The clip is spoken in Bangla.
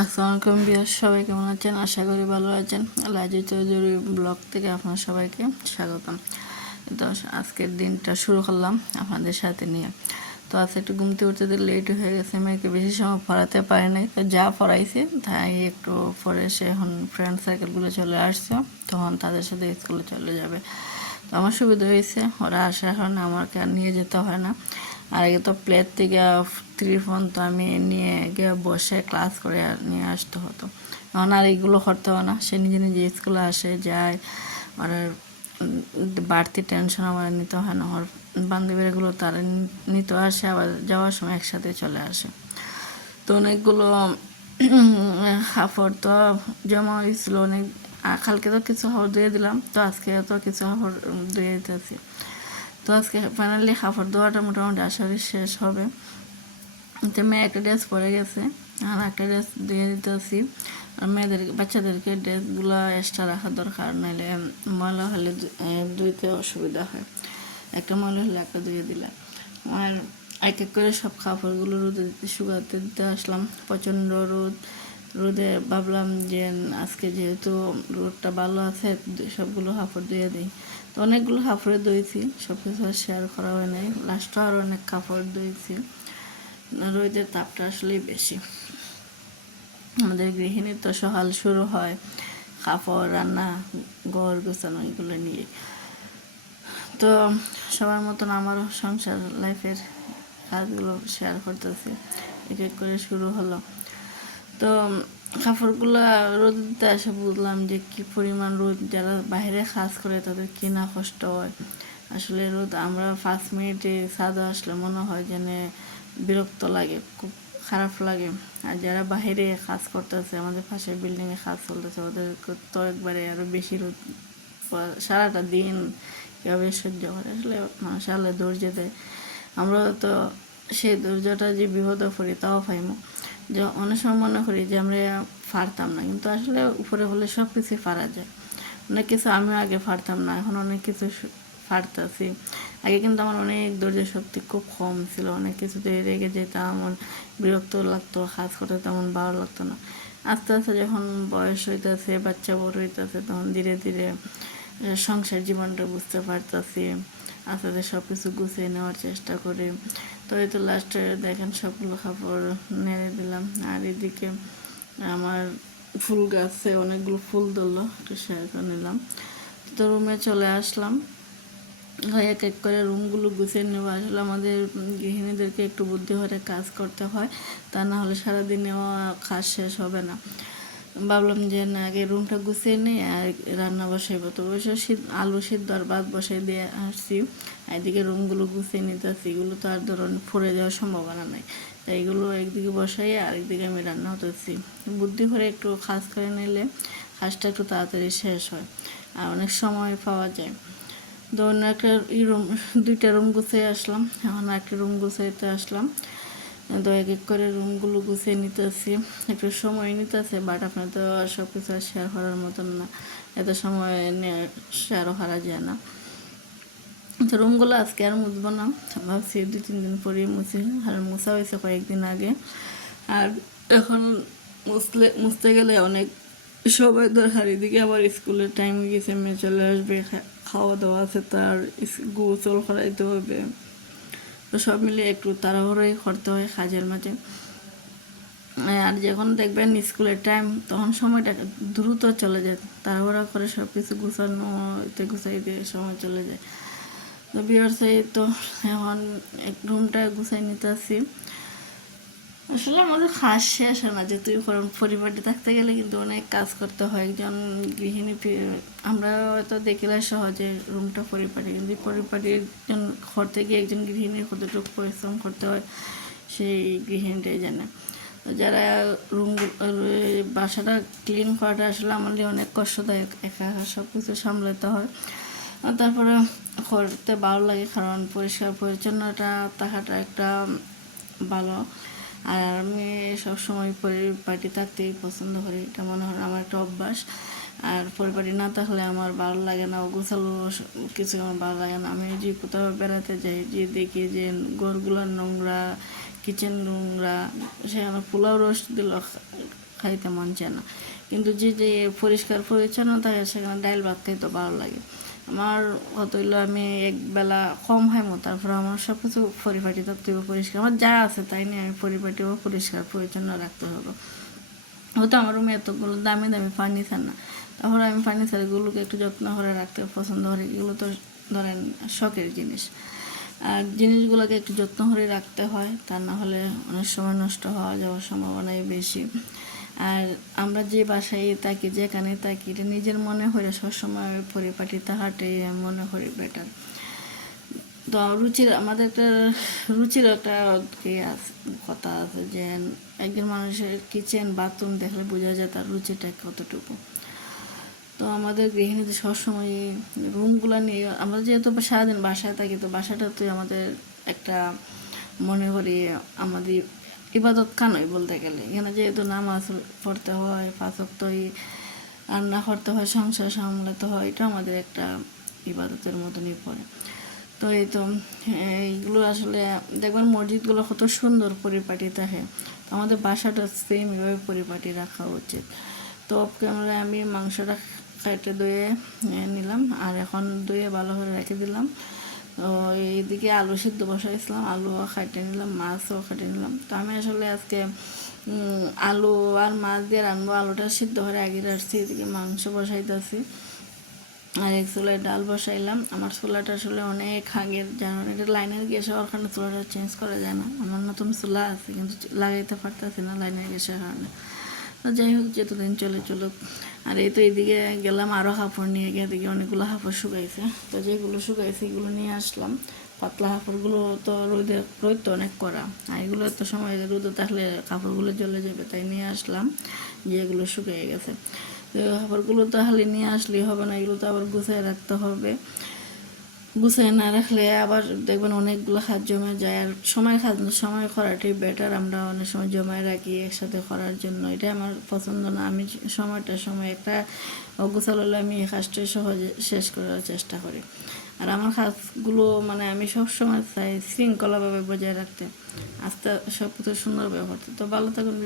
আসসালামু আলাইকুম বিয়ার, সবাই কেমন আছেন? আশা করি ভালো আছেন। লাইজু চৌধুরী ব্লগ থেকে আপনার সবাইকে স্বাগতম। তো আজকের দিনটা শুরু করলাম আপনাদের সাথে নিয়ে। তো আজকে একটু ঘুমতে উঠতে লেট হয়ে গেছে, মেয়েকে বেশি সময় পড়াতে পারি নাই। তো যা পড়াইছে তাই একটু পরে সে এখন ফ্রেন্ড সার্কেলগুলো চলে আসছে, তখন তাদের সাথে স্কুলে চলে যাবে। তো আমার সুবিধা হয়েছে, ওরা আসার কারণে আমাকে আর নিয়ে যেতে হয় না। আর আগে তো প্লেট থেকে 3 ফোন তো আমি নিয়ে গিয়ে বসে ক্লাস করে আর নিয়ে আসতে হতো। এখন আর এইগুলো করতে হয় না, সে নিজে নিজে স্কুলে আসে যায়। আর বাড়তি টেনশন আমার নিতে হয় না। আমার বান্ধবীগুলো তারা নিতে আসে, আবার যাওয়ার সময় একসাথে চলে আসে। তো অনেকগুলো কাপড় তো জমা হয়েছিল অনেক। কালকে তো কিছু কাপড় ধুয়ে দিলাম, তো আজকে তো কিছু কাপড় ধুয়ে দিতেছি। তো আজকে ফাইনালি কাপড় ধোয়াটা মোটামুটি আশা করি শেষ হবে। তো মেয়ে একটা ড্রেস পরে গেছে, আর একটা ড্রেস দিয়ে দিতেছি। আর মেয়েদের বাচ্চাদেরকে ড্রেসগুলো এক্সট্রা রাখা দরকার, নাহলে ময়লা হলে ধুইতে অসুবিধা হয়। একটা ময়লা হলে একটা ধুয়ে দিলে। আর এক এক করে সব কাপড়গুলো রোদে শুকাতে দিতে আসলাম। প্রচণ্ড রোদে ভাবলাম যে আজকে যেহেতু রোদটা ভালো আছে, সবগুলো কাপড় ধুয়ে দিই। তো অনেকগুলো কাপড়ে ধুয়েছি, সব কিছু আর শেয়ার করা হয় নাই। লাস্টে আরও অনেক কাপড় ধুয়েছি। রোদের তাপটা আসলেই বেশি। আমাদের গৃহিণীর তো সকাল শুরু হয় কাপড় রান্না, ঘর গোছানো, এগুলো নিয়ে। তো সবার মতন আমারও সংসার লাইফের কাজগুলো শেয়ার করতেছি, এক এক করে শুরু হলো। তো কাপড়গুলো রোদ দিতে এসে বুঝলাম যে কি পরিমাণ রোদ, যারা বাইরে কাজ করে তাদের কি না কষ্ট হয়। আসলে রোদ, আমরা 5 মিনিটে ছাদে আসলে মনে হয় যেন বিরক্ত লাগে, খুব খারাপ লাগে। আর যারা বাইরে কাজ করতেছে, আমাদের পাশের বিল্ডিংয়ে কাজ চলতেছে, ওদের তো একবারে আরও বেশি রোদ, সারাটা দিন কীভাবে সহ্য করে। আসলে মানুষ আল্লাহ ধৈর্য দেয়, আমরা তো সেই ধৈর্যটা যে বিপদে পড়ি তাও পাইমো। যে অনেক সময় মনে করি যে আমরা পারতাম না, কিন্তু আসলে উপরে হলে সব কিছুই পারা যায়। অনেক কিছু আমিও আগে পারতাম না, এখন অনেক কিছু পারতেছি। আগে কিন্তু আমার অনেক ধৈর্য শক্তি খুব কম ছিল, অনেক কিছুতে রেগে যেতাম, বিরক্ত লাগতো, কাজ করতে তেমন ভালো লাগতো না। আস্তে আস্তে যখন বয়স হইতেছে, বাচ্চা বড় হইতেছে, তখন ধীরে ধীরে সংসার জীবনটা বুঝতে পারতেছি। আস্তে আস্তে সব কিছু গুছিয়ে নেওয়ার চেষ্টা করি। তো এই তো লাস্টে দেখেন সবগুলো কাপড় নেড়ে দিলাম। আর এদিকে আমার ফুল গাছে অনেকগুলো ফুল ধরলো, একটু শেয়ার করে নিলাম। তো রুমে চলে আসলাম, এক এক করে রুমগুলো গুছিয়ে নেওয়া। আসলে আমাদের গৃহিণীদেরকে একটু বুদ্ধি করে কাজ করতে হয়, তা না হলে সারাদিনেও কাজ শেষ হবে না। ভাবলাম যে না, আগে রুমটা গুছিয়ে নিই আর রান্না বসাইবো। তো অবশ্য আলু সিদ্ধ আর ভাত বসাই দিয়ে আসছি, এদিকে রুমগুলো গুছিয়ে নিতেছি। এগুলো তো আর ধরুন পড়ে যাওয়ার সম্ভাবনা নাই, তাই এগুলো একদিকে বসাই আর একদিকে আমি রান্না হতেছি। বুদ্ধি করে একটু কাজ করে নিলে কাজটা একটু তাড়াতাড়ি শেষ হয় আর অনেক সময় পাওয়া যায়। ধরুন একটা রুম, 2টা রুম গুছিয়ে আসলাম, এখন একটা রুম গুছাইতে আসলাম। তো এক এক করে রুমগুলো গুছিয়ে নিতেছি, একটু সময় নিতেছে, বাট আপনার তো সব কিছু আর শেয়ার করার মতন না, এত সময় শেয়ারও করা যায় না। তো রুমগুলো আজকে আর মুছবো না, ভাবছি 2-3 দিন পরেই মুছি। আর মুছা হয়েছে কয়েকদিন আগে, আর এখন মুছতে গেলে অনেক সময় দরকার। এদিকে আবার স্কুলের টাইম গেছে, মেয়ে চলে আসবে, খাওয়া দাওয়া আছে, তার গোসল করাইতে হবে। তো সব মিলিয়ে একটু তাড়াহুড়োই করতে হয় কাজের মাঝে। আর যখন দেখবেন স্কুলের টাইম, তখন সময়টা দ্রুত চলে যায়, তাড়াহুড়া করে সব কিছু গুছাইতে সময় চলে যায়। তো বিয়ার সাই তো এখন এক রুমটা গুছাই নিতেছি। আসলে আমাদের কাজ শেষ হয় না, যে তুই পরিবারটি থাকতে গেলে কিন্তু অনেক কাজ করতে হয়। একজন গৃহিণী, আমরা হয়তো দেখিলে সহজে রুমটা পরিপাটি, কিন্তু পরিপাটির করতে গিয়ে একজন গৃহিণীর কতটুকু পরিশ্রম করতে হয় সেই গৃহিণীটাই জানে। যারা রুম, বাসাটা ক্লিন করাটা আসলে আমাদের অনেক কষ্টদায়ক, একা একা সব কিছু সামলাতে হয়। তারপরে করতে ভালো লাগে, কারণ পরিষ্কার পরিচ্ছন্নতা থাকাটা একটা ভালো। আর আমি সবসময় পরিপাটি থাকতেই পছন্দ করি, এটা মনে হয় আমার একটা অভ্যাস। আর পরিপাটি না থাকলে আমার ভালো লাগে না, গোছালো কিছু আমার ভালো লাগে না। আমি যে কোথাও বেড়াতে যাই, যে দেখি যে ঘরগুলো নোংরা, কিচেন নোংরা, সেখানে পোলাও রোস্ট দিল খাইতে মন চায় না। কিন্তু যে যে পরিষ্কার পরিচ্ছন্ন থাকে সেখানে ডাইল ভাত খাইতে ভালো লাগে। আমার কত হইলো আমি একবেলা কম খাইমো, তারপর আমার সব কিছু পরিপাটি থাকতে হবে, পরিষ্কার আমার যা আছে তাই নিয়ে আমি পরিপাটি ও পরিষ্কার পরিচ্ছন্ন রাখতে হবে। হয়তো আমার রুমে এতগুলো দামি দামি ফার্নিচার না, তারপরে আমি ফার্নিচারগুলোকে একটু যত্ন করে রাখতে পছন্দ করি। এগুলো তো ধরেন শখের জিনিস, আর জিনিসগুলোকে একটু যত্ন করে রাখতে হয়, তা না হলে অনেক সময় নষ্ট হওয়া যাওয়ার সম্ভাবনাই বেশি। আর আমরা যে বাসায় থাকি, যেখানে থাকি, এটা নিজের মনে হলে সবসময় পরিপাটি থাকাটাই মনে করি বেটার। তো আমাদের একটা রুচির একটা কথা আছে যে একজন মানুষের কিচেন বাথরুম দেখলে বোঝা যায় তার রুচিটা কতটুকু। তো আমাদের গৃহিণীদের সবসময় রুমগুলো নিয়ে, আমরা যেহেতু সারাদিন বাসায় থাকি, তো বাসাটাতে আমাদের একটা মনে করি আমাদের ইবাদত খানই বলতে গেলে। এখানে যেহেতু নামাজ পড়তে হয়, 5 ওয়াক্ত রান্না করতে হয়, সংসার সামলাতে হয়, এটা আমাদের একটা ইবাদতের মতনই পড়ে। তো এই তো এইগুলো আসলে দেখবেন মসজিদগুলো কত সুন্দর পরিপাটি থাকে, আমাদের বাসাটা সেম এভাবে পরিপাটি রাখা উচিত। তো ক্যামেরায় আমি মাংসটা কেটে ধুয়ে নিলাম, আর এখন ধুয়ে ভালো করে রেখে দিলাম। তো এইদিকে আলু সিদ্ধ বসাইছিলাম, আলুও কেটে নিলাম, মাছও কেটে নিলাম। তো আমি আসলে আজকে আলু আর মাছ দিয়ে রান্নবো, আলুটা সিদ্ধ করে আগে রাখছি, এদিকে মাংস বসাইতেছি, আর এক চুলায় ডাল বসাইলাম। আমার চুলাটা আসলে অনেক আগের, জানেন এটা লাইনের গ্যাসে, ওখানে চুলাটা চেঞ্জ করা যায় না। আমার নতুন চুলা আছে কিন্তু লাগাইতে পারতেছি না লাইনের গ্যাসের কারণে। তো যাই হোক, যতদিন চলে চলুক। আর এই তো এইদিকে গেলাম আরও কাপড় নিয়ে গিয়ে, এদিকে অনেকগুলো কাপড় শুকাইছে। তো যেগুলো শুকাইছে এগুলো নিয়ে আসলাম। পাতলা কাপড়গুলো তো রোদ তো অনেক করা, আর এগুলো এত সময় রোদে থাকলে কাপড়গুলো জ্বলে যাবে, তাই নিয়ে আসলাম যে এগুলো শুকিয়ে গেছে। তো কাপড়গুলো তো হালি নিয়ে আসলেই হবে না, এগুলো তো আবার গুছিয়ে রাখতে হবে। গুছিয়ে না রাখলে আবার দেখবেন অনেকগুলো কাজ জমে যায়, আর সময় করাটাই বেটার। আমরা অনেক সময় জমায় রাখি একসাথে করার জন্য, এটা আমার পছন্দ না। আমি সময় একটা অগোছাল হলে আমি এই কাজটাই সহজে শেষ করার চেষ্টা করি। আর আমার কাজগুলো মানে আমি সবসময় চাই শৃঙ্খলাভাবে বজায় রাখতে, আস্তে সব কিছু সুন্দরভাবে করতে। তো ভালো থাকুন।